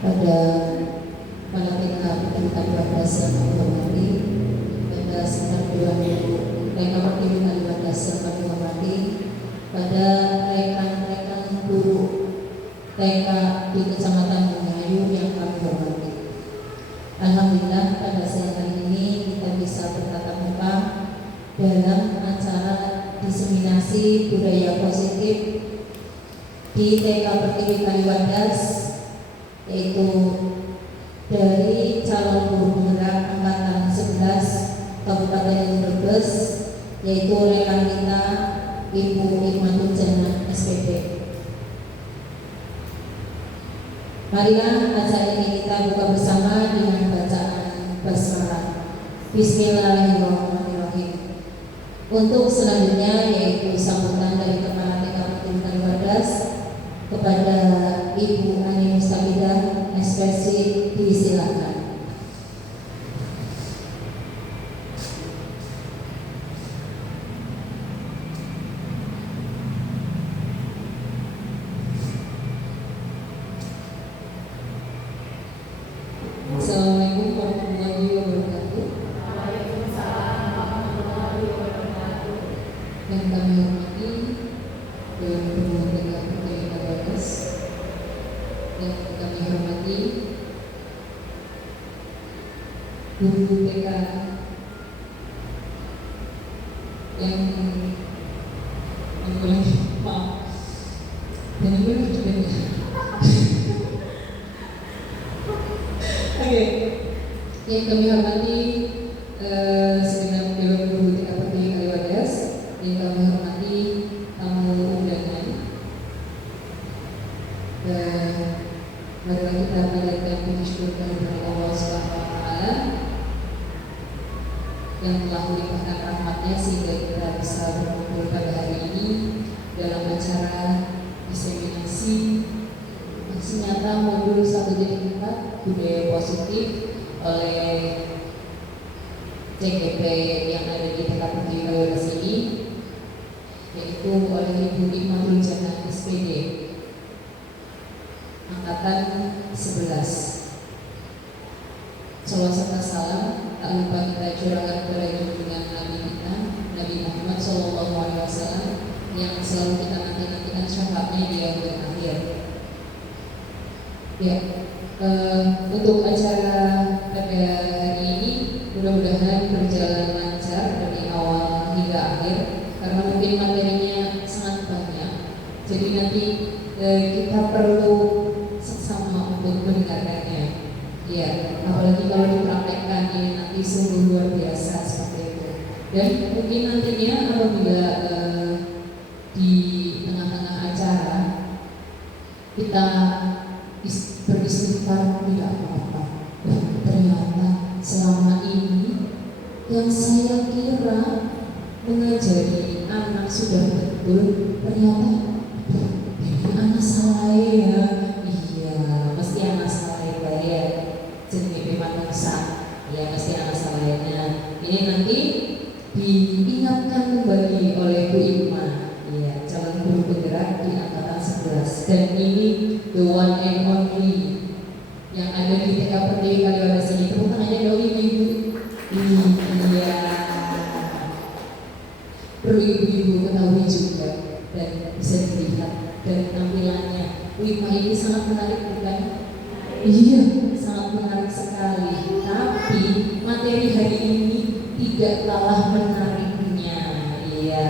pada Malapita Pertanian 12 yang kami hormati, pada sekitar bulan Rekam Pertanian 12 yang kami hormati, pada rekan-rekan guru TK di Kecamatan Bungayu yang kami hormati. Alhamdulillah pada siang hari ini kita bisa bertatap muka dalam acara diseminasi budaya positif di TK Pertiwi Kaliwadas, yaitu dari calon guru penggerak angkatan 11 Kabupaten Brebes, yaitu rekan kita Ibu Hikmatul Jannah SPD. Marilah acara ini kita buka bersama dengan bacaan basmalah. Bismillahirrahmanirrahim. Untuk selanjutnya yaitu sambutan dari Kepala TK Pertiwi Kaliwadas kepada Ibu Ani Mustafidah ekspresi disilakan. Assalamualaikum warahmatullahi wabarakatuh. Yang kami hormati Dewan Pembina TK Pertiwi Kaliwadas, yang kami hormati guru TK yang boleh maaf dan boleh berdengar. Oke, yang kami hormati segenap Dewan Guru TK Pertiwi Kaliwadas, yang kami hormati tamu undangan. Marilah kita panjatkan puji syukur kepada Allah Subhanahu wa Ta'ala yang telah melimpahkan rahmatnya sehingga kita bisa berkumpul pada hari ini dalam acara diseminasi aksi nyata modul 1.4 budaya positif oleh CGP yang ada di TK Pertiwi Kaliwadas ini, yaitu oleh Ibu Hikmatul Jannah SPD angkatan 11. Salawat serta salam tak lupa kita curahkan kepada junjungan Nabi kita, Nabi Muhammad SAW, yang selalu kita nanti-nantikan syafaatnya di akhir. Ya, untuk acara pada hari ini mudah-mudahan berjalan lancar dari awal hingga akhir, karena mungkin materinya sangat banyak. Jadi nanti kita perlu seksama untuk mendengarkannya. Ya, apalagi kalau dipraktekkan ini nanti sungguh luar biasa seperti itu. Dan mungkin nantinya apabila di tengah-tengah acara kita beristighfar tidak apa-apa. Ternyata selama ini yang saya kira mengajari anak sudah betul, ternyata anak salah ya. Iya, mesti anak salah ya. Jadi manusia, ya mesti anak salahnya. Ini nanti diingatkan kembali oleh Bu Irma, ya, calon guru penggerak di angkatan 11. Dan ini the one and only yang ada di TK Pertiwi Kaliwadas ini. Tepuk tangannya dong ibu-ibu. Iya. Perlu ibu-ibu ketahui juga dan bisa dilihat dari tampilannya. Bu Irma ini sangat menarik bukan? Iya, sangat menarik sekali. Tapi materi hari ini tidak kalah menariknya. Iya.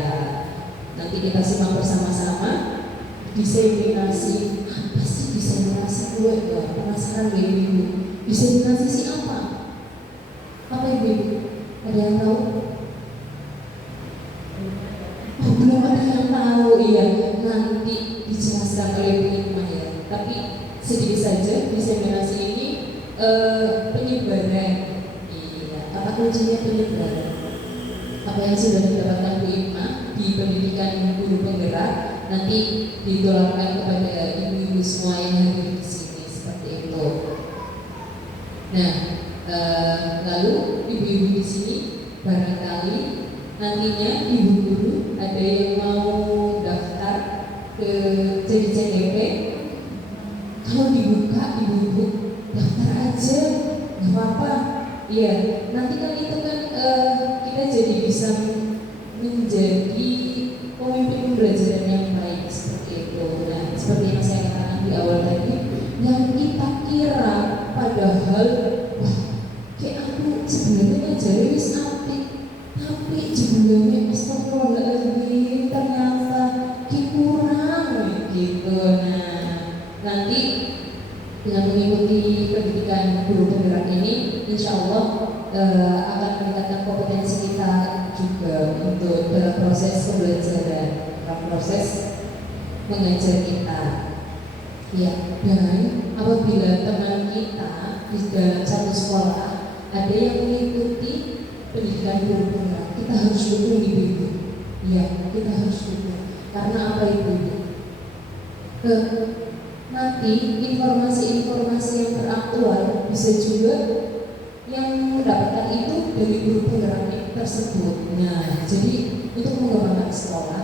Nanti kita simak bersama-sama. Diseminasi. Apa sih diseminasi? Gue enggak penasaran deh ibu. Diseminasi sih apa? Apa ibu? Ada yang tahu? Oh, belum ada yang tahu. Iya. Nanti dijelaskan oleh Bu Irma ya. Tapi sedikit saja diseminasi ini penyebaran. Iya, kata kuncinya penyebaran. Apa yang sudah didapatkan Bu Irma di pendidikan guru penggerak nanti ditularkan kepada ibu-ibu semua yang hadir di sini seperti itu. Nah, lalu ibu-ibu di sini barangkali nantinya ibu guru ada yang mau daftar ke jadi CGP kalau dibuka ibu-ibu daftar aja, nggak apa-apa. Iya, nanti kan itu kan kita jadi bisa menjadi pemimpin pembelajaran yang baik seperti itu. Nah, seperti yang saya katakan di awal tadi, yang kita kira padahal wah, kayak aku sebenarnya ngajari wis apik, tapi sebenarnya astagfirullahaladzim ternyata kurang gitu. Nah, nanti dengan mengikuti pendidikan guru penggerak ini, insya Allah akan meningkatkan kompetensi kita juga untuk dalam proses pembelajaran, dalam proses mengajar kita. Ya, dan apabila teman kita di dalam satu sekolah ada yang mengikuti pendidikan guru penggerak, kita harus dukung ibu-ibu. Ya, kita harus dukung. Karena apa itu? Nanti informasi-informasi yang teraktual bisa juga yang mendapatkan itu dari guru penggerak tersebut. Nah, jadi untuk mengembangkan sekolah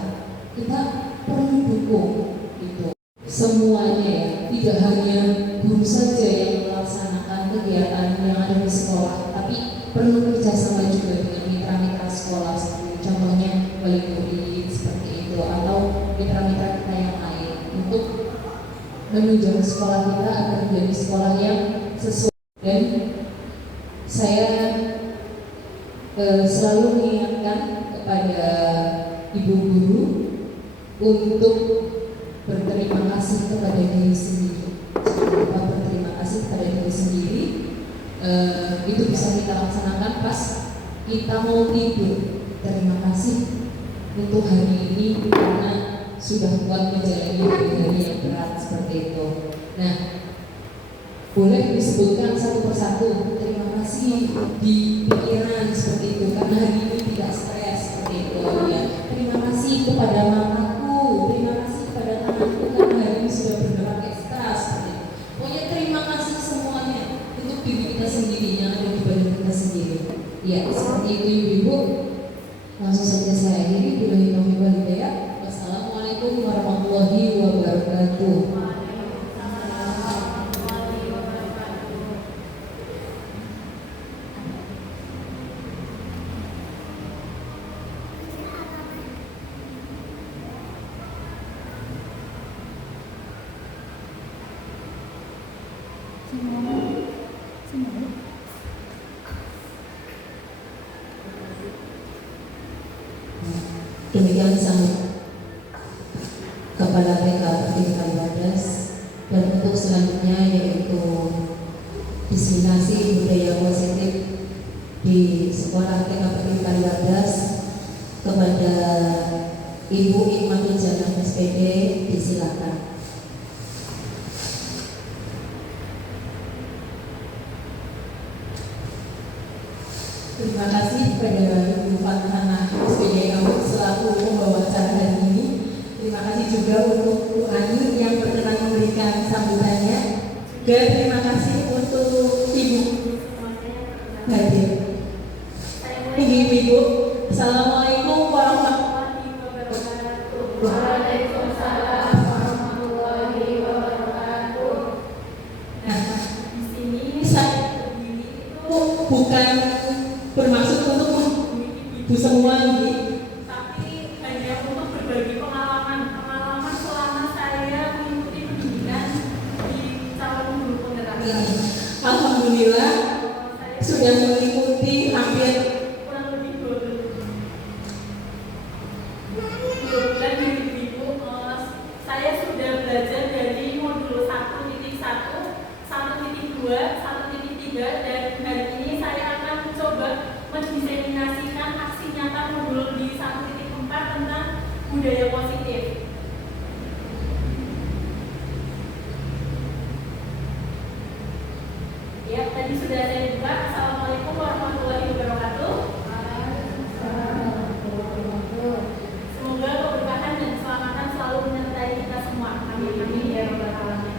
kita perlu dukung itu semuanya ya, tidak hanya guru saja yang melaksanakan kegiatan yang ada di sekolah, tapi perlu kerjasama juga dengan mitra-mitra sekolah, seperti contohnya wali murid seperti itu, atau mitra-mitra kita yang lain untuk menunjang sekolah kita agar menjadi sekolah yang sesuai. Dan saya selalu mengingatkan kepada ibu guru untuk berterima kasih kepada diri sendiri. Jangan lupa berterima kasih kepada diri sendiri. Itu bisa kita laksanakan pas kita mau tidur. Terima kasih untuk hari ini karena sudah kuat menjalani hari-hari yang berat seperti itu. Nah, boleh disebutkan satu persatu. Terima kasih di pikiran seperti itu karena hari ini tidak stres seperti itu. Ya, terima kasih kepada mamaku, terima kasih kepada tanganku karena hari ini sudah bergerak ekstra seperti itu. Pokoknya terima kasih semuanya untuk diri kita sendiri yang ada di badan kita sendiri. Ya, seperti itu ibu-ibu. Langsung saja saya akhiri. Billahi taufiq wal hidayah. Wassalamualaikum warahmatullahi wabarakatuh. Demikian sang Kepala TK Pendidikan Wadas, dan untuk selanjutnya yaitu diseminasi budaya positif di Sekolah TK Pendidikan Wadas kepada Ibu Ikmatul Jannah SPD, disilakan. Terima kasih kepada Ibu Fatihana SPD kami selaku pembawa acara hari ini. Terima kasih juga untuk Bu Ani yang berkenan memberikan sambutannya. Dan terima kasih untuk Ibu hadir. Ibu, Assalamualaikum warahmatullahi wabarakatuh. Waalaikumsalam warahmatullahi wabarakatuh. Nah, di sini saya berdiri itu bukan bermaksud untuk ibu semua ini, tapi hanya untuk berbagi pengalaman selama saya mengikuti pendidikan di calon guru penggerak ini. Alhamdulillah sudah mengikuti hampir kurang lebih 2 bulan ibu. Saya sudah belajar dari modul 1.1, 1.2, 1.3, dan hari ini saya akan coba mendiseminasikan aksi nyata modul di 1.4 tentang budaya positif. Ya, tadi sudah saya buka. Assalamualaikum warahmatullahi wabarakatuh. Semoga keberkahan dan keselamatan selalu menyertai kita semua. Amin amin ya rabbal alamin.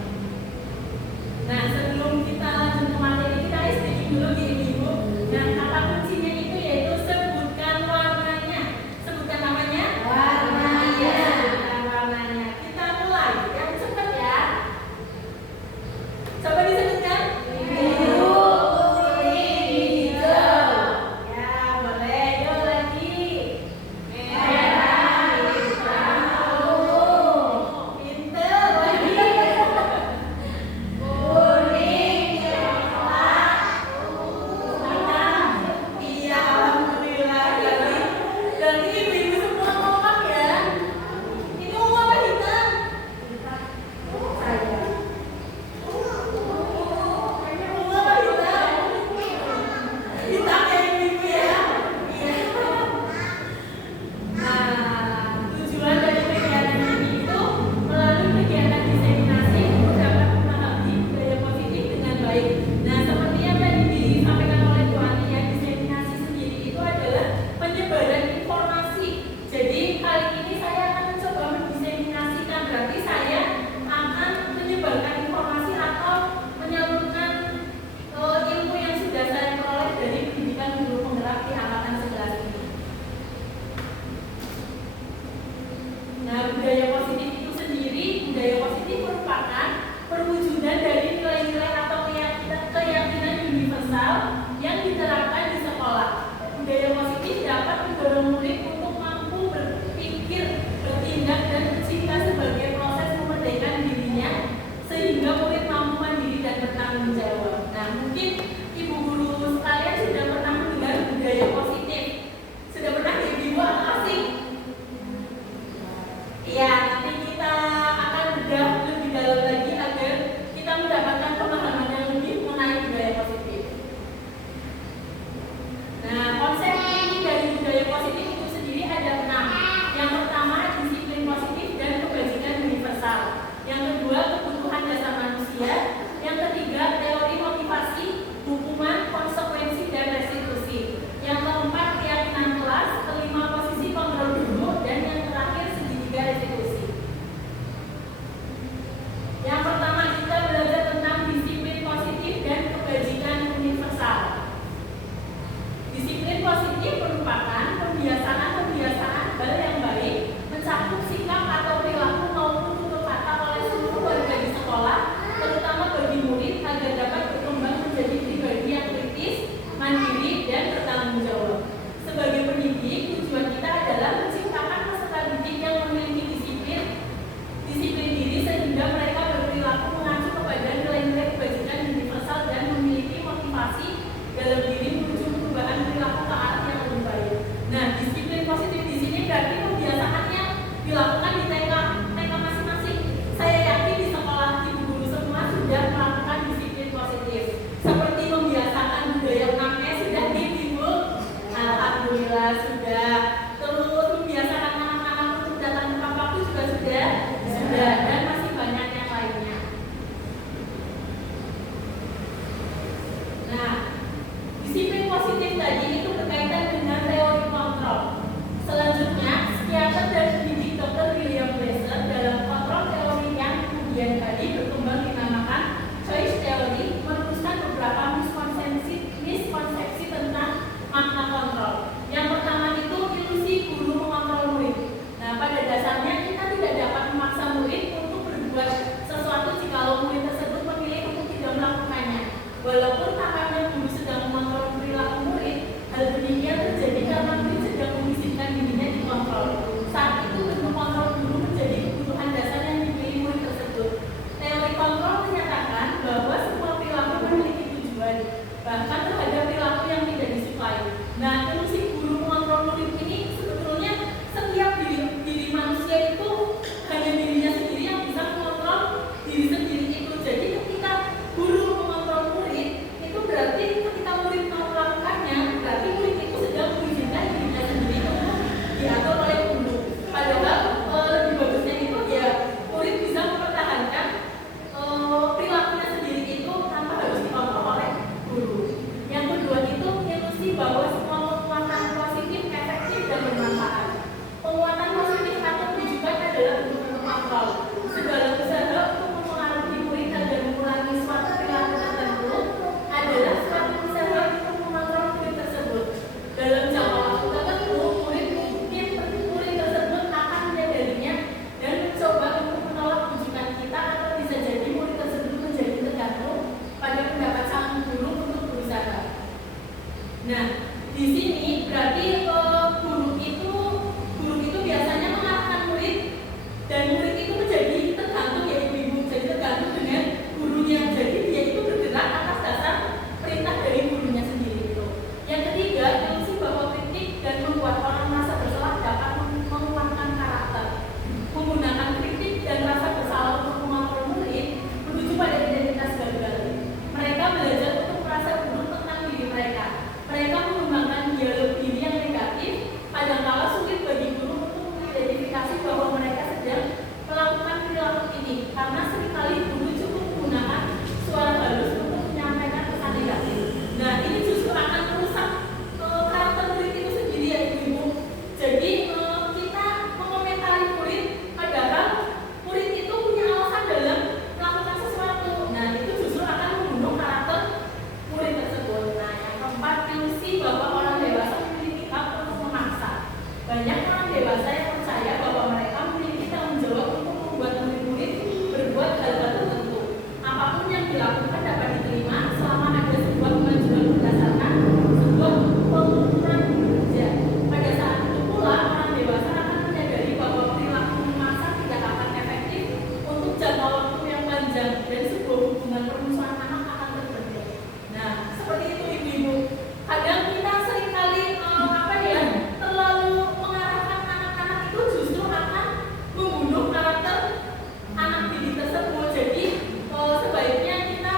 Nah, sebelum kita lanjut ke materi, kita listening dulu di ibu. Nah, kata kuncinya itu yaitu sebutkan warnanya. Sebutkan namanya? Warnanya. Sebutkan warnanya. Kita mulai. Yang cepat ya. manusia. Yang ketiga, teori motivasi, hukuman, konsekuensi, dan restitusi. Yang keempat, keyakinan kelas. Kelima, posisi kontrol guru. Dan yang terakhir, segitiga restitusi. Yang pertama, kita belajar tentang disiplin positif dan kebajikan universal. Disiplin positif merupakan kebiasaan-kebiasaan hal yang baik, mencakup sikap atau perilaku maupun tutur kata oleh seluruh warga di sekolah, terutama bagi murid agar dapat berkembang menjadi pribadi yang kritis, mandiri, dan bertanggung jawab. Sebagai pendidik, tujuan kita adalah menciptakan peserta didik yang memiliki disiplin diri sehingga mereka berperilaku mengacu kepada nilai-nilai kebajikan universal dan memiliki motivasi dalam diri menuju perubahan perilaku ke arah yang lebih baik. Nah, disiplin positif di sini berarti kebiasaannya dilakukan di TK masing-masing. Saya yakin di sekolah ibu guru semua sudah melakukan disiplin positif. Seperti membiasakan budaya ngamen sudah di ibu, alhamdulillah sudah. Terus membiasakan anak-anak untuk datang tepat waktu juga sudah, dan masih banyak yang lainnya. Nah, disiplin positif tadi itu berkaitan dengan teori kontrol. Selanjutnya, psikiater dan pendidik Dr. William Glasser dalam kontrol teori yang kemudian tadi berkembang dinamakan choice theory merumuskan beberapa miskonsepsi tentang makna kontrol. Yang pertama itu ilusi guru mengontrol murid. Nah, pada dasarnya kita tidak dapat memaksa murid untuk berbuat sesuatu jika murid tersebut memilih untuk tidak melakukannya. Walaupun tampaknya guru sedang mengontrol perilaku murid, hal demikian terjadi karena murid sedang mengizinkan dirinya dikontrol. Saat itu bentuk kontrol guru menjadi kebutuhan dasar yang dimiliki murid tersebut. Teori kontrol menyatakan bahwa semua perilaku memiliki tujuan, bahkan terhadap perilaku yang tidak disukai. Nah, ilusi guru mengontrol murid ini sebetulnya setiap diri manusia itu hanya dirinya sendiri yang bisa mengontrol diri sendiri itu. Jadi ketika guru mengontrol murid, itu berarti ketika murid mau melakukannya, berarti murid itu sedang mengizinkan dirinya sendiri untuk diatur oleh guru. Padahal lebih bagusnya itu ya murid bisa mempertahankan perilakunya sendiri itu tanpa harus dikontrol oleh guru. Yang kedua itu ilusi bahwa semua penguatan positif, efektif, dan bermanfaat. Penguatan positif atau tujuan adalah bentuk kontrol. Segala usaha untuk mempengaruhi murid agar mengulangi suatu perilaku tertentu adalah suatu usaha untuk mengontrol murid tersebut. Dalam jangka waktu tertentu, murid tersebut akan menyadarinya dan mencoba untuk menolak rujukan kita, atau bisa jadi murid tersebut menjadi tergantung pada pendapat sang guru untuk berusaha. Nah, di sini berarti guru itu biasanya mengarahkan murid, dan murid itu menjadi tergantung, ya ibu-ibu, jadi tergantung dengan gurunya. Jadi dia itu bergerak atas dasar perintah dari gurunya sendiri itu. Yang ketiga, ilusi bahwa kritik dan membuat orang merasa bersalah dapat menguatkan karakter. Menggunakan kritik dan rasa bersalah untuk mengontrol murid menuju pada identitas gagal. Mereka belajar untuk merasa buruk tentang diri mereka. Mereka mengembangkan dialog diri yang negatif, kadangkala sulit bagi guru untuk mengidentifikasi bahwa mereka sedang melakukan perilaku ini, karena seringkali guru cukup menggunakan suara halus untuk menyampaikan pesan negatif. Nah, ini justru akan merusak karakter murid itu sendiri, ya ibu-ibu. Jadi kita mengomentari murid, padahal murid itu punya alasan dalam melakukan sesuatu. Nah, itu justru akan membunuh karakter murid tersebut. Nah, yang keempat, ilusi bahwa orang dewasa memiliki hak untuk memaksa. Banyak orang dewasa yang percaya bahwa mereka memiliki tanggung jawab untuk membuat murid-murid berbuat hal-hal tertentu. Apapun yang dilakukan dapat diterima selama ada sebuah kemajuan berdasarkan sebuah pengukuran kerja. Pada saat itu pula, orang dewasa akan menyadari bahwa perilaku memaksa tidak akan efektif untuk jangka waktu yang panjang, dan sebuah hubungan permusuhan anak akan terbentuk. Nah, seperti itu ibu-ibu. Kadang kita seringkali terlalu mengarahkan anak-anak itu justru akan membunuh karakter anak didik tersebut. Jadi sebaiknya kita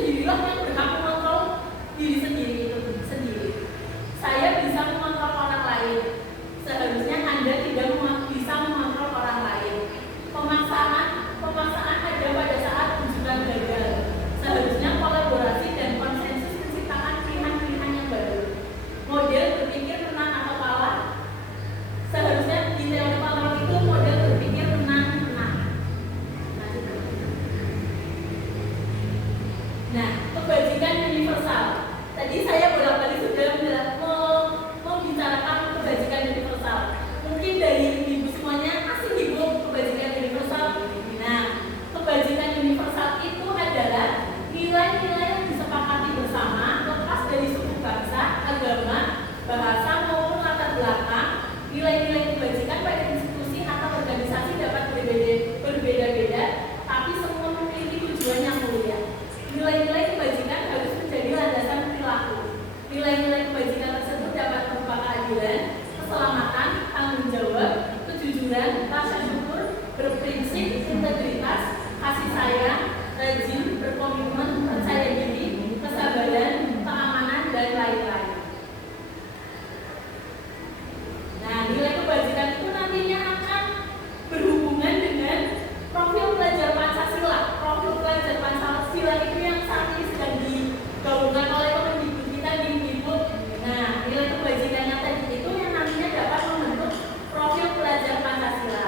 sendirilah yang berhak mengontrol diri sendiri itu sendiri. Saya bisa mengontrol orang lain. Seharusnya Anda tidak bisa mengontrol orang lain. Pemaksaan ada pada saat rujukan gagal. Seharusnya kolaborasi dan konsensus menciptakan pilihan-pilihan yang baru. Model berpikir menang atau kalah. Seharusnya di teori kontrol itu model berpikir menang-menang. Nah, kebajikan universal. Tadi saya bolak-balik sudah membicarakan kebajikan universal. Mungkin dari ibu semuanya asing ibu kebajikan universal. Nah, kebajikan universal itu adalah nilai-nilai yang disepakati bersama lepas dari suku bangsa, agama, bahasa maupun latar belakang. Nilai-nilai kebajikan pada institusi atau organisasi dapat berbeda-beda, tapi semua memiliki tujuan yang mulia. Nilai-nilai kebajikan harus menjadi landasan perilaku. Nilai-nilai kebajikan tersebut dapat berupa keadilan, keselamatan, tanggung jawab, kejujuran, rasa syukur, berprinsip, integritas, kasih sayang, rajin, berkomitmen, percaya diri, kesabaran, keamanan, dan lain-lain. Nah, nilai kebajikan itu nantinya akan berhubungan dengan profil pelajar Pancasila. Profil pelajar Pancasila itu yang saat ini sedang digaungkan oleh Kemendikbud kita di Kemdikbud. Nah, nilai kebajikan yang tadi itu yang nantinya dapat membentuk profil pelajar Pancasila.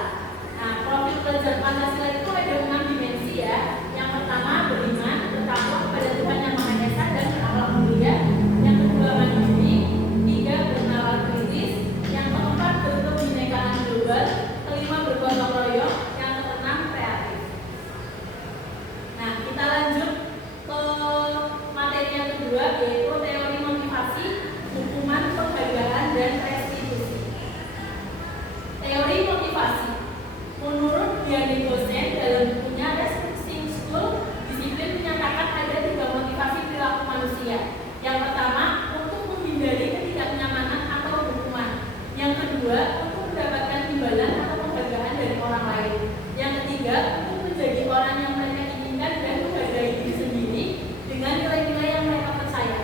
Nah, profil pelajar Pancasila itu ada 6 dimensi ya. Yang pertama beriman, bertakwa kepada Tuhan Yang Maha Esa dan berakhlak mulia. Yang kedua mandiri, 3 bernalar kritis, yang keempat berkebinekaan global, kelima bergotong royong, yang keenam kreatif. Nah, kita lanjut ke materi yang kedua, yaitu teori motivasi, hukuman, penghargaan, dan restitusi. Teori motivasi. Menurut Diane Gosen dalam bukunya Restructuring School, disiplin menyatakan ada 3 motivasi perilaku manusia. Yang pertama, untuk menghindari ketidaknyamanan atau hukuman. Yang kedua, untuk mendapatkan imbalan atau penghargaan dari orang lain. Yang ketiga, untuk menjadi orang yang mereka inginkan dan menghargai diri sendiri dengan nilai-nilai yang mereka percaya.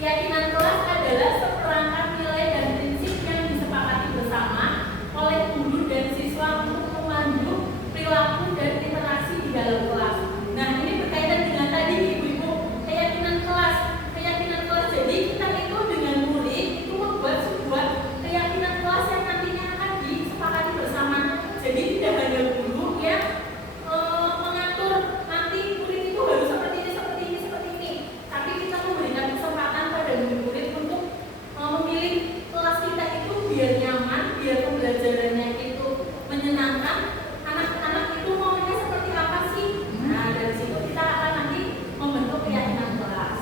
Keyakinan kelas adalah seperangkat nilai dan prinsip yang disepakati bersama oleh guru dan siswa untuk memandu perilaku dan interaksi di dalam kelas. Nah, ini berkaitan dengan tadi ibu-ibu, keyakinan kelas. Keyakinan kelas, jadi kita itu dengan murid itu membuat sebuah keyakinan kelas yang nantinya akan disepakati bersama. Jadi tidak hanya guru yang mengatur nanti murid itu harus seperti ini, tapi kita memberikan kesempatan pada murid untuk memilih kelas kita itu biar nyaman, biar pembelajarannya itu menyenangkan. Anak-anak itu maunya seperti apa sih? Nah, dari situ kita akan nanti membentuk keyakinan kelas.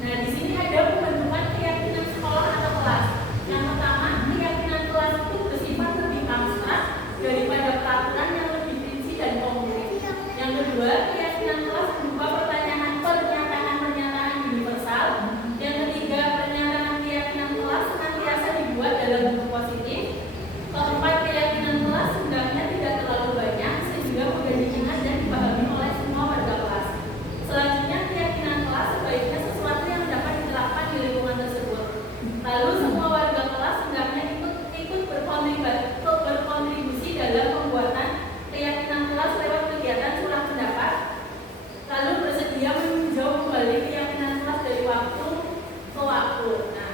Nah, di sini ada pembentukan keyakinan sekolah atau kelas. Yang pertama, keyakinan kelas itu bersifat lebih abstrak daripada peraturan yang lebih rinci dan konkret. Yang kedua, keyakinan kelas berupa pernyataan universal. Yang ketiga, pernyataan keyakinan kelas senantiasa dibuat dalam bentuk positif. Keempat, keyakinan kelas hendaknya tidak terlalu banyak sehingga mudah diingat dan dipahami oleh semua warga kelas. Selanjutnya, keyakinan kelas sebaiknya sesuatu yang dapat diterapkan di lingkungan tersebut. Lalu semua warga kelas hendaknya ikut berkontribusi dalam pembuatan keyakinan kelas lewat kegiatan curah pendapat. Lalu bersedia meninjau kembali keyakinan kelas dari waktu ke waktu. Nah,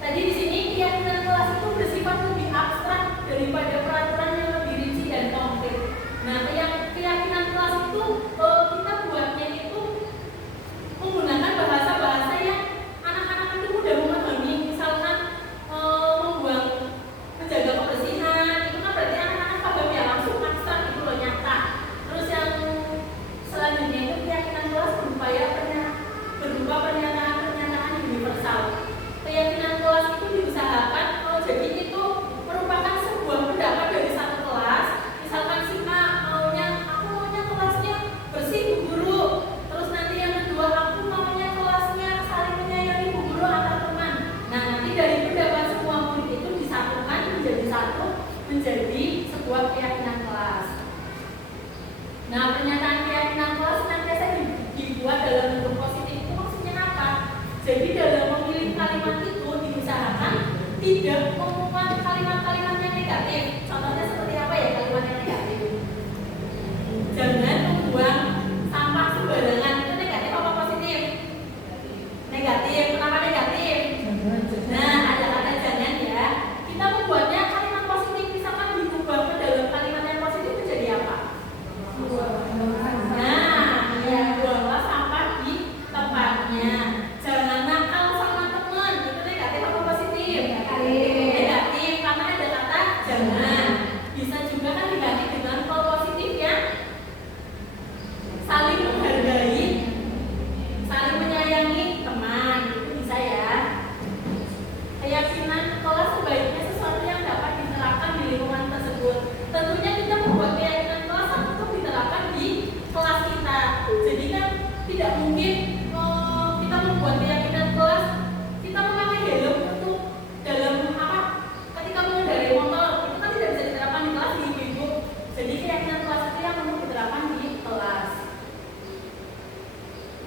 tadi di sini keyakinan kelas itu bersifat lebih abstrak daripada peraturan yang lebih rinci dan konkret. Nah, keyakinan kelas itu kita buatnya itu menggunakan bahasa-bahasa yang anak-anak itu mudah memahami. Misalkan menjaga kebersihan, itu kan berarti anak-anak paham ya, langsung abstrak itu loh, nyata. Terus yang selanjutnya itu keyakinan kelas berupa pernyataan universal. Keyakinan kelas itu diusahakan jadi itu merupakan sebuah pendapat dari satu kelas. Misalkan si A aku maunya kelasnya bersih Bu Guru. Terus nanti yang kedua, aku maunya kelasnya saling menyayangi Bu Guru antar teman. Nah, nanti dari pendapat semua murid itu disatukan menjadi satu, menjadi sebuah keyakinan kelas. Nah, pernyataan keyakinan kelas senantiasa dibuat dalam bentuk positif. Itu maksudnya apa? Jadi dalam memilih kalimat itu diusahakan tidak memuat kalimat-kalimat yang negatif. Contohnya seperti apa ya kalimat yang negatif? Jangan membuang sampah sembarangan. Itu negatif apa positif? Negatif. Kenapa negatif? Nah, ada kata jangan ya. Kita membuatnya kalimat positif, misalkan diubah ke dalam kalimat yang positif menjadi apa? Nah, ya, buanglah sampah di tempatnya. Jangan nakal sama teman. Itu negatif apa positif? Negatif, karena ada kata jangan. Bisa juga kan diganti dengan positif ya. Saling menghargai, saling menyayangi teman, itu bisa ya. Keyakinan kelas sebaiknya sesuatu yang dapat diterapkan di lingkungan tersebut. Tentunya kita membuat keyakinan kelas untuk diterapkan di kelas kita. Jadi kan tidak mungkin kita membuat keyakinan kelas kita memakai helm untuk dalam ketika mengendarai motor, itu kan tidak bisa diterapkan di kelas ibu-ibu. Jadi keyakinan kelas itu yang perlu diterapkan di kelas.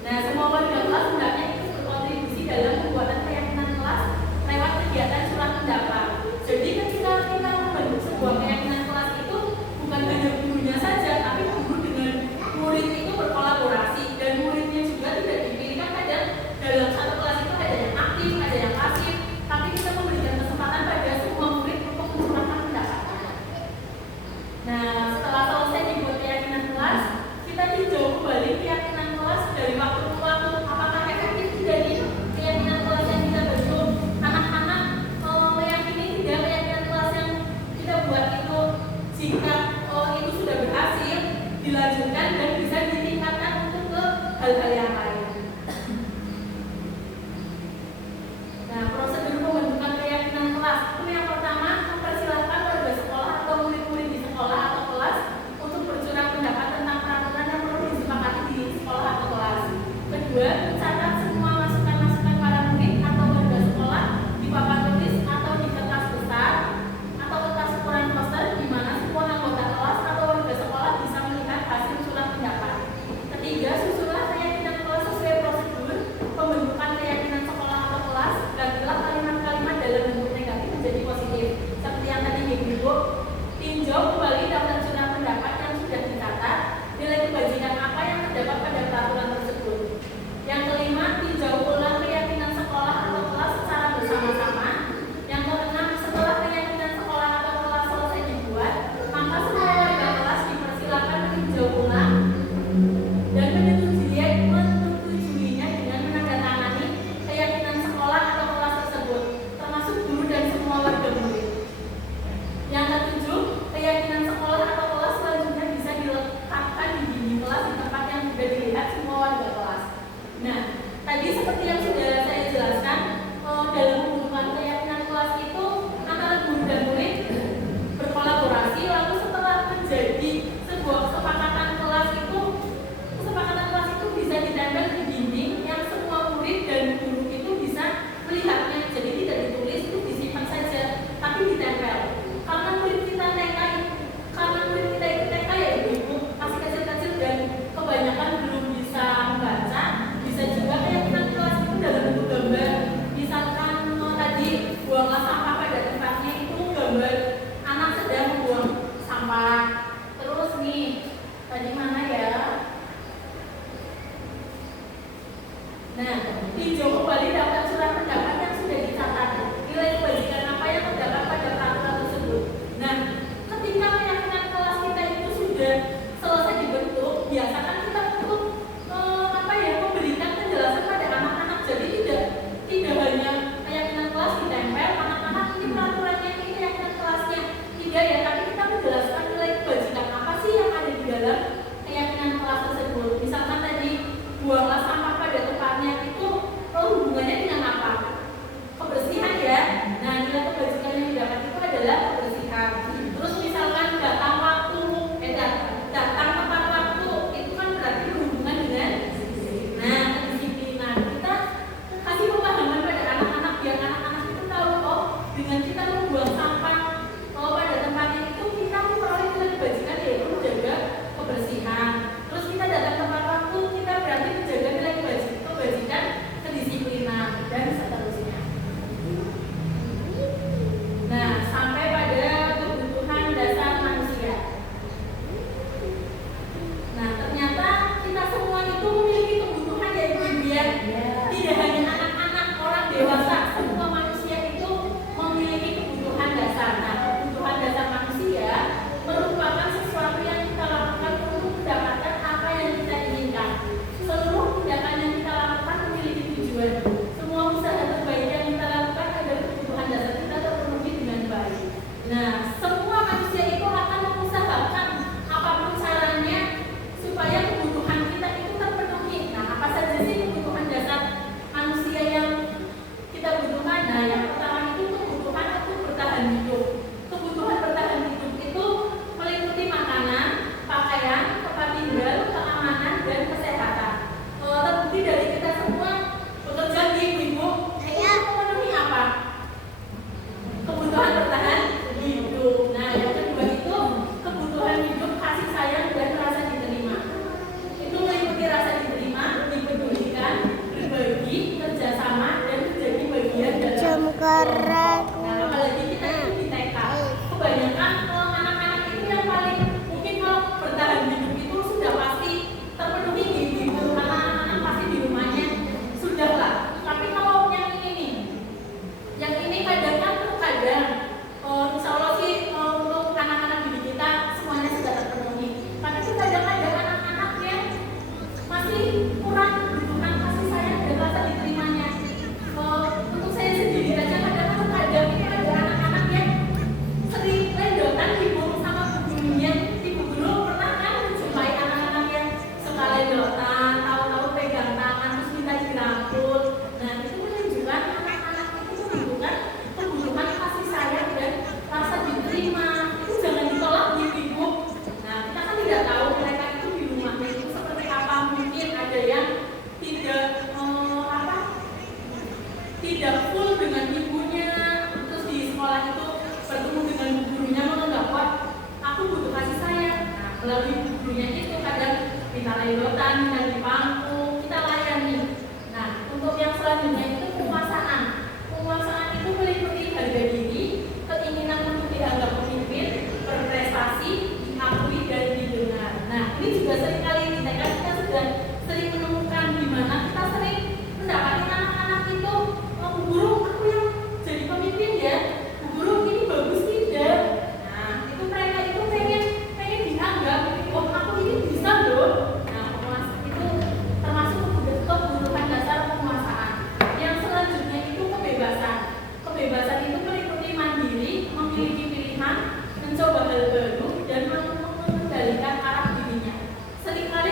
Nah, semua warga kelas hendaknya ikut berkontribusi dalam pembuatan keyakinan kelas lewat kegiatan surat pendapat. Jadi ketika kita membentuk sebuah keyakinan kelas itu bukan hanya gurunya saja, tapi guru dengan murid itu berkolaborasi dan muridnya juga tidak dipilih. Kan kadang dalam satu kelas itu ada yang aktif, ada yang pasif, tapi kita memberikan kesempatan pada semua murid untuk mencurahkan pendapatnya. Nah, setelah selesai dibuat keyakinan kelas, kita tinjau kembali keyakinan kelas dari waktu ke waktu. Apakah efektif tidak nih keyakinan kelas yang kita bentuk? Anak-anak meyakini tidak keyakinan kelas yang kita buat itu? Jika itu sudah berhasil, dilanjutkan dan bisa ditingkatkan untuk ke hal-hal yang lain. Nah, prosedur pembentukan keyakinan kelas itu yang pertama, mempersilahkan warga sekolah atau murid-murid di sekolah atau kelas untuk bercurah pendapat tentang peraturan yang perlu disepakati di sekolah atau kelas. Kedua, mencatat semua masukan-masukan para murid atau warga sekolah di papan tulis atau di kertas besar atau kertas ukuran poster, di mana semua anggota kelas atau warga sekolah bisa melihat hasil sudah selesai dibentuk, biasakan kita untuk memberikan penjelasan pada anak-anak. Jadi tidak hanya keyakinan kelas ditempel, anak-anak ini peraturannya ini keyakinan kelasnya tidak ya, tapi kita menjelaskan nilai kebajikan apa sih yang ada di dalam keyakinan kelas tersebut. Misalkan tadi buanglah sampah pada tempatnya, itu hubungannya dengan apa? Kebersihan ya. Nah, nilai kebajikan yang didapat itu adalah kebersihan. Terus misalkan datang tepat waktu, itu kan berarti berhubungan dengan kedisiplinan. Kita kasih pemahaman pada anak-anak biar anak-anak itu tahu, oh dengan kita membuang sampah pada tempatnya itu kita memperoleh nilai kebajikan, yaitu menjaga kebersihan. Terus kita datang tepat waktu, kita berarti menjaga nilai kebajikan, kedisiplinan, dan seterusnya. Nah, sampai pada kebutuhan dasar manusia. Nah, ternyata kita semua itu memiliki kebutuhan dari dunia. Tidak hanya anak-anak, orang dewasa, semua manusia itu memiliki kebutuhan dasar. Nah, kebutuhan dasar manusia merupakan sesuatu yang kita lakukan untuk mendapatkan apa yang kita inginkan. Seluruh tindakan yang kita lakukan memiliki tujuan. Semua usaha terbaik yang kita lakukan agar kebutuhan dasar kita terpenuhi dengan baik. Nah, semua manusia itu akan mengusahakan apapun caranya supaya kebutuhan kita itu terpenuhi. Nah, apa saja sih kebutuhan dasar manusia yang kita butuhkan? Nah, yang pertama itu kebutuhan untuk bertahan hidup. Kebutuhan bertahan hidup itu meliputi makanan, pakaian, tempat tinggal, keamanan, dan kesehatan. Terbukti dari kita semua bekerja di ibu-ibu, itu memenuhi apa? Kebutuhan bertahan hidup. Nah, yang kedua itu kebutuhan hidup, kasih sayang, dan rasa diterima. Itu meliputi rasa diterima, dipedulikan, berbagi, kerjasama, dan menjadi bagian dalam. Nah, apalagi kita itu di TK, kebanyakan anak-anak itu yang paling mungkin kalau bertahan hidup itu sudah pasti terpenuhi di ibu, anak-anak pasti di rumahnya sudah lah. Tapi kalau yang ini nih, yang ini kadang-kadang insya Allah sih untuk anak-anak didik kita semuanya sudah terpenuhi. Tapi kadang-kadang anak-anak yang masih kurang kebutuhan kasih sayang dan rasa diterimanya. Untuk saya sendiri aja kadang-kadang ini ada anak-anak yang sering lendotan diburu sama gurunya. Ibu guru pernah kan menjumpai anak-anak yang suka lendotan, tahu-tahu pegang tangan terus minta dirangkul. Nah, itu menunjukkan anak-anak itu membutuhkan kebutuhan kasih sayang dan rasa diterima. Itu jangan ditolak ibu. Nah, kita kan tidak tahu mereka itu di rumahnya itu seperti apa. Mungkin ada yang tidak full dengan ibunya, terus di sekolah itu bertemu dengan gurunya menganggap, wah aku butuh kasih sayang. Nah, melalui gurunya itu kadang minta lendotan, minta dipangku, kita layani. Nah, untuk yang selanjutnya itu penguasaan. Penguasaan itu meliputi harga diri, keinginan untuk dianggap pemimpin, berprestasi, diakui, dan didengar. Nah, ini juga seringkali di TK kita sudah sering menemukan di mana kita sering mendapati anak-anak itu, guru aku yang jadi pemimpin ya, guru ini bagus tidak. Nah, itu mereka itu pengen dianggap, oh aku ini bisa loh. Nah, itu termasuk kebutuhan dasar penguasaan. Yang selanjutnya itu kebebasan. Kebebasan itu meliputi mandiri, memiliki pilihan, mencoba hal baru, dan mengendalikan arah dirinya. Seringkali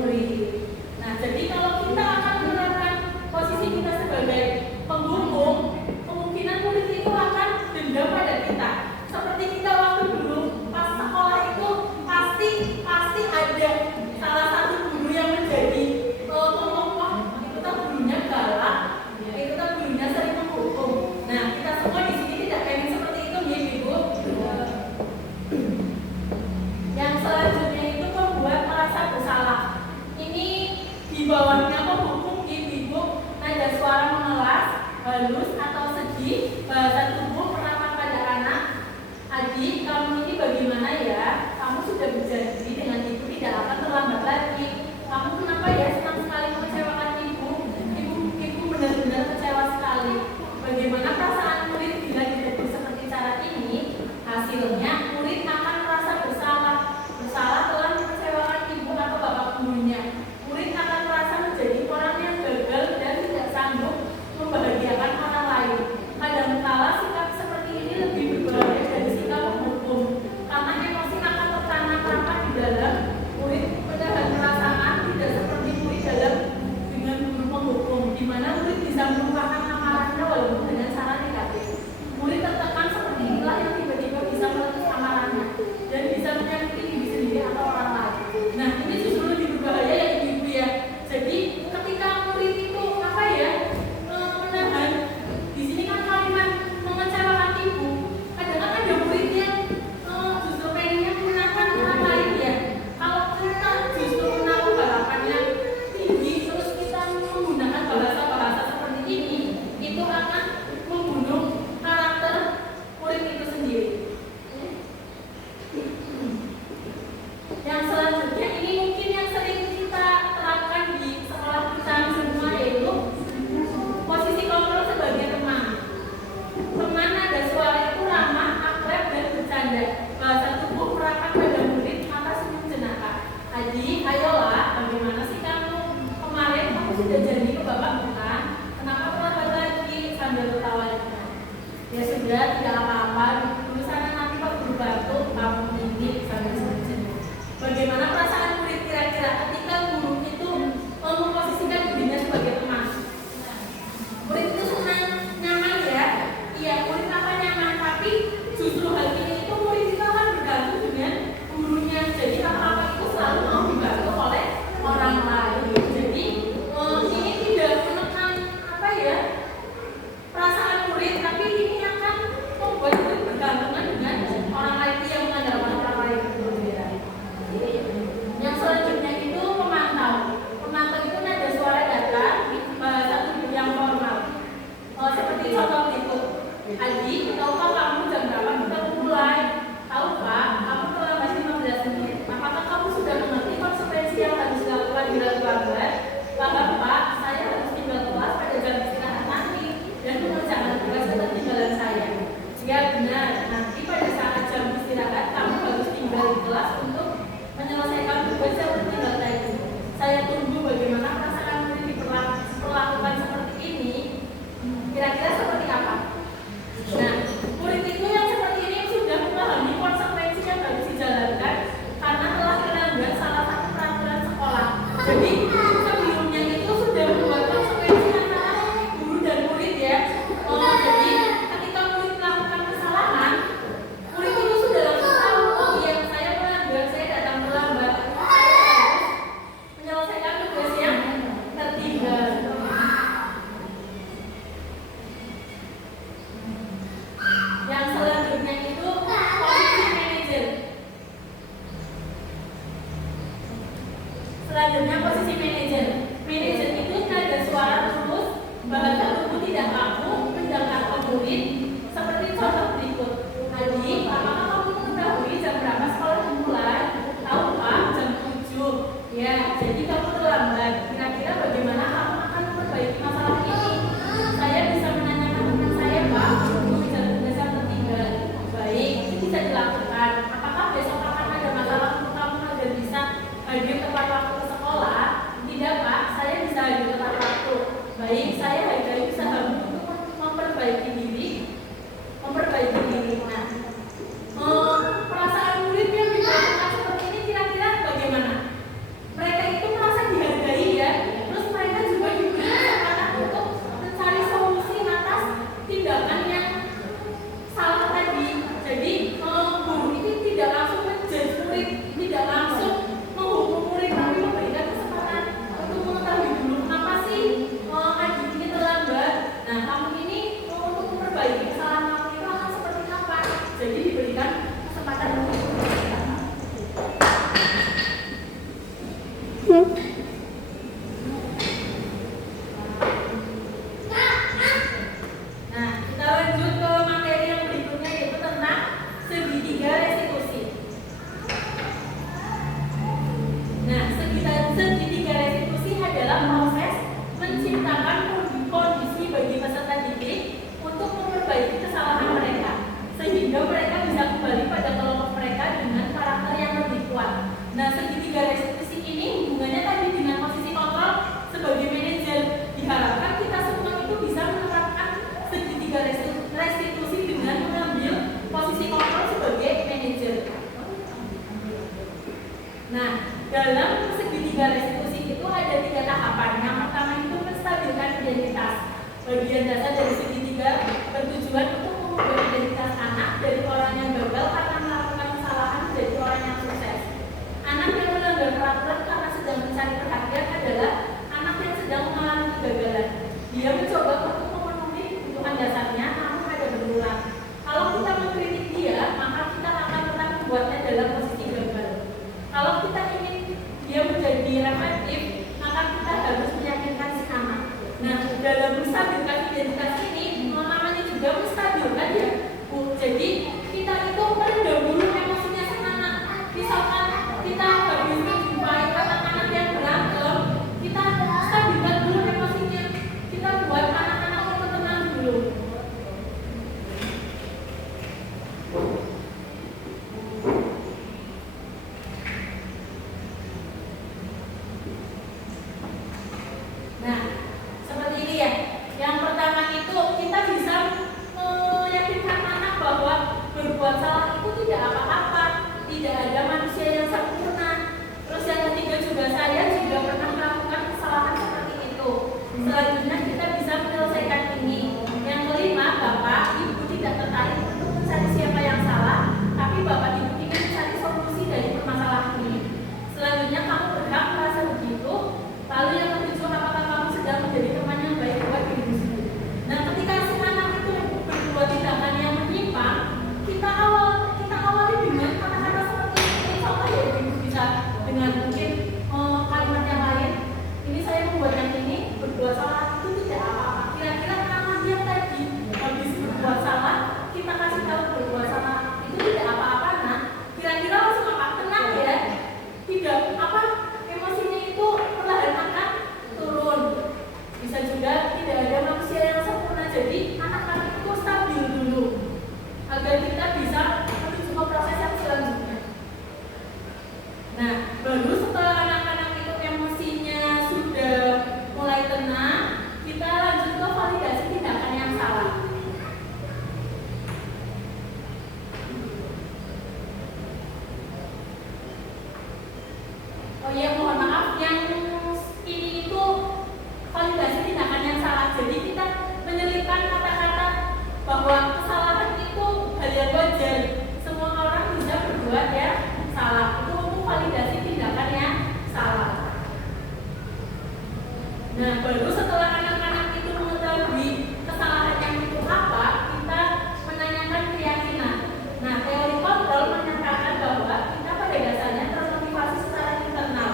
murid. Nah, jadi kalau kita akan menerapkan posisi kita sebagai penghukum, kemungkinan murid itu akan dendam pada kita. Seperti kita waktu dulu pas sekolah itu pasti ada salah satu guru yang menjadi pemokok. Itu kan gurunya galak, itu kan gurunya sering menghukum. Nah, kita semua di sini tidak pengen seperti itu, ya Ibu. Yang selanjutnya itu membuat merasa bersalah. Ini di bawahnya penghukum, Ibu, nada suara mengelas, halus atau sedih, bahasa tubuh merapat pada anak. Adik, kamu ini bagaimana ya? Kamu sudah berjanji dengan ibu tidak akan terlambat lagi. Kamu kenapa ya senang sekali mengecewakan ibu? Ibu benar-benar kecewa sekali. Bagaimana perasaan murid bila ditegur seperti cara ini? Hasilnya murid akan merasa bersalah telah mengecewakan ibu atau bapak gurunya. Murid akan merasa menjadi orang yang gagal dan tidak sanggup membahagiakan orang lain. Kadangkala sikap seperti ini lebih berbahaya dari sikap menghukum, karena emosi akan tertanam rapat di dalam murid. Menahan perasaan tidak seperti murid dalam dengan guru menghukum, di mana murid bisa melupakan amarahnya walaupun dengan cara negatif. Murid tertekan seperti inilah yang tiba-tiba bisa meletus amarahnya dan bisa menyakiti diri sendiri atau orang lain. Nah, ini justru lebih berbahaya ya Ibu ya. Jadi ketika murid itu menahan, di sini kan kalimat mengecewakan ibu. Kadang-kadang ada murid yang justru pengennya menyenangkan orang lain ya. Kalau kita justru menaruh harapan yang tinggi, terus kita menggunakan bahasa-bahasa seperti ini, itu akan membunuh karakter murid itu sendiri. Yang selanjutnya ini mungkin yang sering kita terapkan di sekolah kita semua, yaitu posisi kontrol sebagai teman. Teman ada suara itu ramah, akrab dan bercanda. Bahasa tubuh merapat pada murid, mata senyum jenaka. Adik, ayolah, bagaimana sih kamu? Kemarin kamu sudah janji ke bapak bukan? Kenapa terlambat lagi? Sambil tertawa. Ya sudah, tidak apa-apa. Dulu sana nanti Pak Guru batuk, kamu ini sambil senyum. Bagaimana perasaan murid kira-kira ketika guru itu memposisikan dirinya sebagai teman? Murid itu senang, nyaman ya? Iya, murid apa nyaman, tapi justru hal ini itu murid itu akan bergantung dengan gurunya. Jadi apa-apa itu selalu mau dibantu oleh orang lain. Jadi ini tidak menekan perasaan murid, tapi ini akan membuat murid bergantungan dengan orang lain yang mengandalkan orang lain. Yang selanjutnya itu pemantau. Pemantau itu nada suara datar, bahasa tubuh yang formal. Seperti contoh berikut. Adik, tahukah kamu jam berapa kita mulai? Tahukah kamu terlambat 15 menit? Apakah kamu sudah mengerti konsekuensi yang harus dilakukan bila terlambat? Pak, saya harus tinggal kelas pada jam istirahat nanti dan mengerjakan tugas ketertinggalan saya. Jika benar, nanti pada saat jam istirahat kamu harus tinggal di kelas untuk menyelesaikan tugas yang tertinggal tadi. Saya tunggu bagaimana perasaan murid diperlakukan seperti ini. Kira-kira seperti apa? Nah, murid itu yang seperti ini sudah memahami konsekuensi yang harus dijalankan karena telah melanggar salah satu peraturan sekolah. Jadi sebelumnya itu sudah membuat konsekuensi antara guru dan murid ya. Jadi ketika murid melakukan kesalahan, murid itu sudah langsung tahu, oh iya saya melanggar, saya datang terlambat, saya harus menyelesaikan tugas yang tertinggal. Yang selanjutnya itu posisi manajer. Selanjutnya posisi manajer. Manajer itu nada suara lurus, bahasa tubuh tidak kaku, mendengar murid. Seperti contoh berikut. Adik, apakah kamu mengetahui jam berapa sekolah dimulai? Tahukah jam 7? Ya, jadi kamu terlambat. Kira-kira bagaimana kamu akan memperbaiki masalah ini? Saya bisa menanyakan teman saya, Pak, untuk bicara tugas yang tertinggal. Baik, itu bisa dilakukan. Apakah besok akan ada masalah untuk kamu agar bisa hadir tepat waktu ke sekolah? Tidak, Pak, saya bisa hadir tepat waktu. Baik, saya hargai usahamu untuk memperbaiki diri. Nah, perasaan murid yang dilakukan seperti ini kira-kira bagaimana? Mereka itu merasa Dalam segitiga restitusi itu ada 3 tahapan. Yang pertama itu menstabilkan identitas. Bagian dasar dari segitiga bertujuan untuk mengubah identitas anak dari orang yang gagal karena melakukan kesalahan menjadi orang yang sukses. Anak yang melanggar peraturan karena sedang mencari perhatian adalah anak yang sedang mengalami kegagalan. Dia mencoba untuk memenuhi kebutuhan dasarnya, namun ada berulang. Kalau kita mengkritik dia, maka kita akan tetap membuatnya dalam posisi gagal. Kalau kita ingin dia menjadi reflektif, maka kita harus meyakinkan si anak. Nah, dalam menstabilkan identitas ini, namanya juga menstabilkan ya. Jadi kita itu meredam dulu emosinya sang anak. Misalkan kita habis menjumpai anak-anak yang berantem, kita stabilkan dulu emosinya. Kita buat anak-anak itu tenang dulu. Nah, seperti ini ya. Yang pertama itu kita bisa meyakinkan anak bahwa berbuat salah itu tidak apa-apa, tidak ada manusia yang sempurna. Terus yang ketiga juga saya juga pernah melakukan kesalahan seperti itu. Selanjutnya kita bisa menyelesaikan ini. Yang kelima, Bapak Ibu tidak tertarik untuk mencari siapa yang salah, tapi Bapak Ibu ingin mencari solusi dari permasalahan ini. Selanjutnya kamu berhak merasa begitu. Lalu yang ketujuh, apakah kamu sedang menjadi teman yang baik buat dirimu sendiri? Nah, ketika si anak itu berbuat tindakan yang menyimpang, kita awali dengan kata-kata seperti ini. Contoh ya, Ibu bisa dengan mungkin kalimat yang lain. Ini saya membuat yang ini, berbuat salah itu tidak apa-apa. Kira-kira anak yang tadi habis berbuat salah, kita kasih tahu berbuat salah itu tidak apa-apa. Nah, kira-kira langsung apa? Tenang ya, tidak apa emosinya itu perlahan akan turun. Bisa juga tidak ada manusia yang sempurna, jadi anak-anak itu stabil dulu agar kita bisa menuju ke proses yang selanjutnya. Nah, baru setelah anak-anak itu emosinya sudah mulai tenang, kita lanjut ke validasi tindakan yang salah. Oh iya, mohon maaf, yang ini itu validasi tindakan yang salah. Jadi kita menyelipkan kata-kata bahwa kesalahan itu hal yang wajar. Semua orang bisa berbuat yang salah. Itu untuk validasi tindakan yang salah. Nah, baru setelah anak-anak itu mengetahui kesalahan yang itu apa, kita menanyakan keyakinan. Nah, teori kontrol menyatakan bahwa kita pada dasarnya termotivasi secara internal.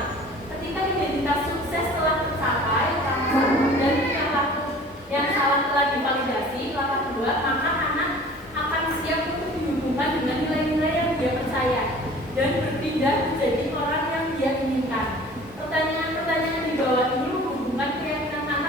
Ketika identitas sukses telah tercapai, dan yang salah telah divalidasi, langkah kedua, maka anak akan siap untuk dihubungkan dengan nilai-nilai yang dia percaya dan berpindah menjadi orang yang dia inginkan. Pertanyaan-pertanyaan di bawah ini menghubungkan keyakinan anak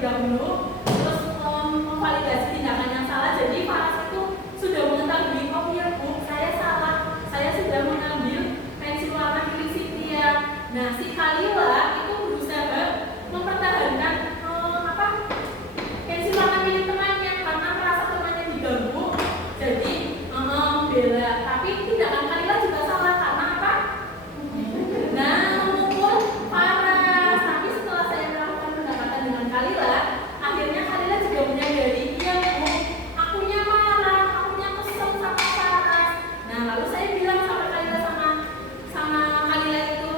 terlebih dahulu, terus memvalidasi tindakan yang salah. Jadi Faras itu sudah mengetahui, oh iya Bu, saya salah, saya sudah mengambil pensil warna milik Cynthia. Nah, si Kalila itu berusaha mempertahankan pensil warna milik temannya karena merasa temannya diganggu. Jadi bela, tapi tindakan Kalila juga salah karena apa? Nah, memukul Faras. Tapi setelah saya melakukan pendekatan dengan Kalila, akhirnya Kalila juga menyadari, iya Bu, akunya marah, akunya kesel sama Faras. Nah, lalu saya bilang sama Kalila sama Kalila itu,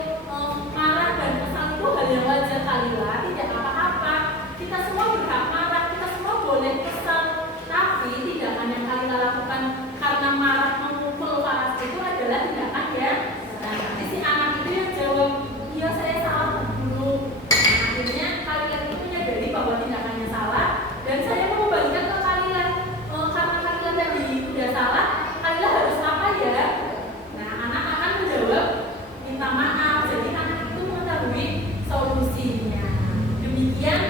marah dan kesal itu hal yang wajar Kalila, tidak apa-apa. Kita semua berhak marah, kita semua boleh kesal. Tapi tindakan yang Kalila lakukan karena marah memukul Faras itu adalah tindakan ya. Nah, nanti si anak itu yang jawab, iya saya salah dulu. Akhirnya Kalila itu menyadari bahwa tindakannya salah dan saya mau kembalikan ke Kalila. Karena Kalila tadi udah salah, Kalila harus apa ya? Nah, anak akan menjawab minta maaf. Jadi anak itu mengetahui solusinya. Demikian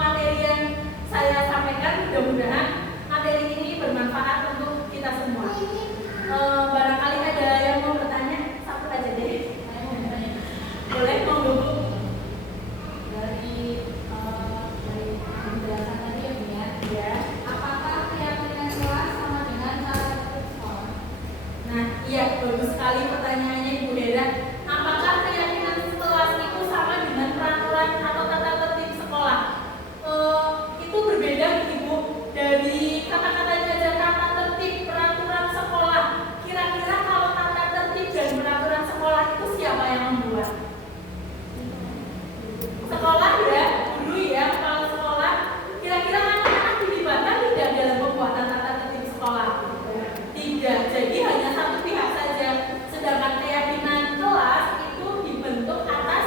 materi yang saya sampaikan, mudah-mudahan materi ini bermanfaat untuk kita semua. Barangkali ada yang mau bertanya, satu aja deh. Boleh, monggo Bu. Dari penjelasan tadi ya Bu ya, apakah keyakinan kelas sama dengan cara tertib sekolah? Nah, iya, bagus sekali pertanyaannya Ibu Hera. Apakah keyakinan kelas itu sama dengan peraturan atau tata tertib sekolah? Itu berbeda Ibu. Dari kata-katanya aja, tata tertib, peraturan sekolah. Kira-kira kalau tata tertib dan peraturan sekolah itu siapa yang membuat? Sekolah ya, guru ya, kepala sekolah. Kira-kira anak-anak dilibatkan tidak dalam pembuatan tata tertib sekolah? Tidak, jadi hanya satu pihak saja. Sedangkan keyakinan kelas itu dibentuk atas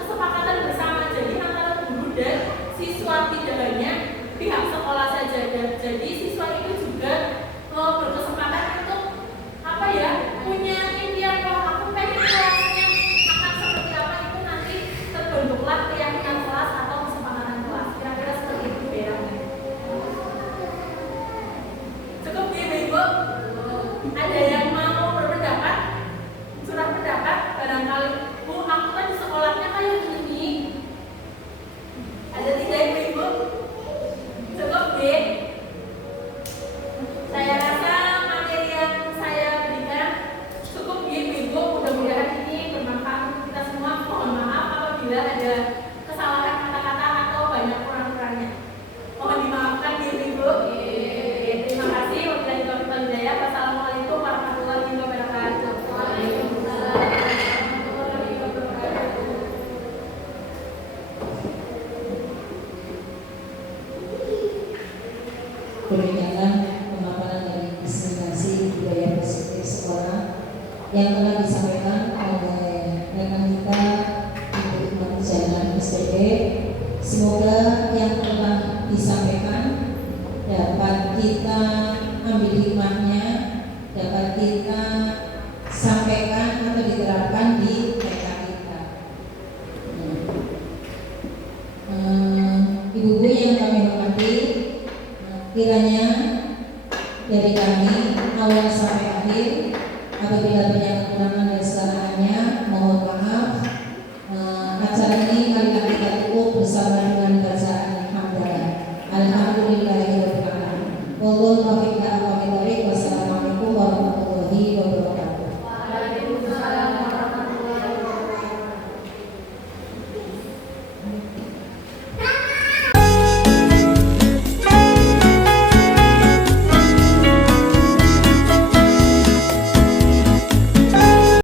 kesepakatan bersama. Jadi antara guru dan siswa, tidak hanya pihak sekolah saja. Jadi siswa itu juga berkesempatan untuk apa ya, punya impian bahwa aku pengen kelasnya akan seperti apa, itu nanti terbentuklah keyakinan kelas atau kesepakatan kelas. Kira-kira seperti itu ya. Cukup ya Ibu. Ada yang mau berpendapat? Curah pendapat barangkali, Bu, aku kan di sekolahnya kayak gini. Ada tidak Ibu? Cukup deh. Saya rasa materi yang saya berikan cukup Ibu. Mudah-mudahan ini bermanfaat untuk kita semua. Mohon maaf apabila ada kesalahan kata-kata atau banyak kurang-kurangnya. Mohon dimaafkan Ibu. Terima kasih. Wabillahi taufiq wal hidayah. Wassalamualaikum warahmatullahi wabarakatuh. Waalaikumsalam warahmatullahi wabarakatuh. Demikianlah pemaparan dari diseminasi budaya positif sekolah yang telah disampaikan oleh rekan kita Ibu Hikmat Jalan SPP. Semoga yang telah disampaikan dapat kita ambil hikmahnya, dapat kita sampaikan atau diterapkan di TK kita. Ibu-ibu yang kami hormati, kiranya dari kami awal sampai akhir, apabila banyak kekurangan dan kesalahannya, mohon maaf. Acara ini kali